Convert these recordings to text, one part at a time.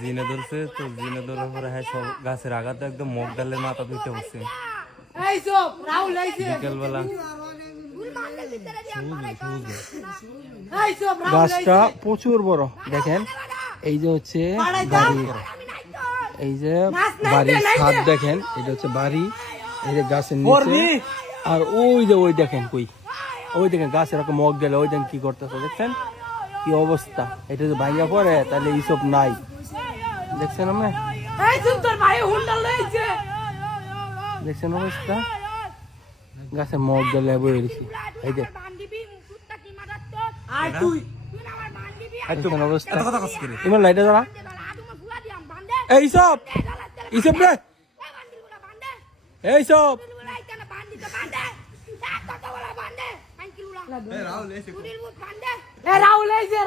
জিনে ধরছে তো জিনে ধরার পরে হ্যাঁ সব গাছের আঘাতে একদম মগ ডালের মাথা ধুইতে বসছে বিকেলবেলা। গাছটা প্রচুর বড় দেখেন, এই যে হচ্ছে বাড়ি, এই যে বাড়ির ছাদ দেখেন, এটা হচ্ছে বাড়ি, এই যে গাছের নিচে, আর ওই যে ওই দেখেন কই, ওই দেখেন গাছের একটা মগ গেলে ওই দেখেন কি করতেছে, দেখছেন কি অবস্থা। এটা যে ভাইয়া পড়ে তাহলে এইসব নাই, দেখছেন আমরা দেখছেন অবস্থা, গাছের মগ গেলে বই গেছি, এই যে অবস্থা। ইমান লাইটে যারা এইসব এইসব রে এইসব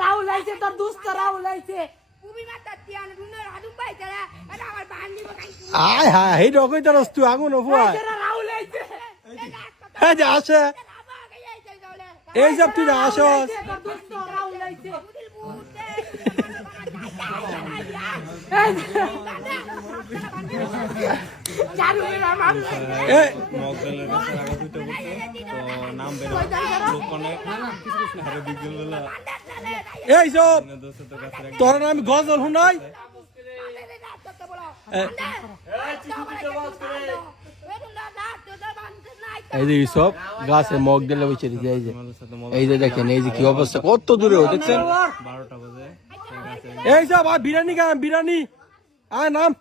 রাহুল আইছে তোর দুস্থ রাহুল আইছে আয় হ্যাঁ এই রকম তো রস্তু আগুন ফুয়ায় রাহুল আইছে হ্যাঁ যে আসে এইসব তুই আসস রাহুল আইছে এইসব তোর নাম গজল শুনাই এই যে সব গাছে মগ দিলে বসে দিচ্ছে, এই যে এই যে দেখেন এই যে কি অবস্থা, কত দূরে দেখছেন। এই সব আর বিরিয়ানি খান বিরিয়ানি আয় নাম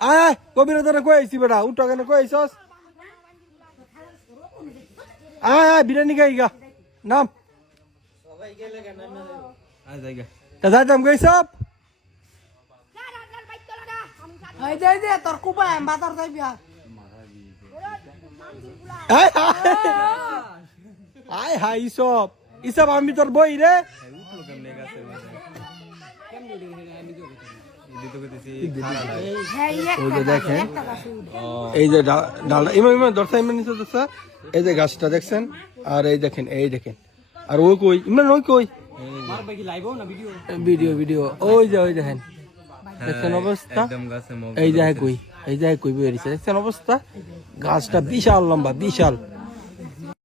আয় কবিরা তোরা কই আইছি বেটা উঠো কেন কই আইছস আয় আয় বিরিয়ানি খাই গা নাম তা যাইতাম কই সব তোর কুপায় বাজার যাইবি আয় হাই ইসব ইসব আমি তোর বই রে দেখেন এই যে ডালটা ইমান ইমান দরসা ইমান নিচে দরসা, এই যে গাছটা দেখছেন, আর এই দেখেন আর ওই কই ইমান ওই কই ভিডিও ভিডিও ওই যে ওই দেখেন দেখছেন অবস্থা, এই যে কই এই যে কই বেরিয়েছে দেখছেন অবস্থা, গাছটা বিশাল লম্বা বিশাল।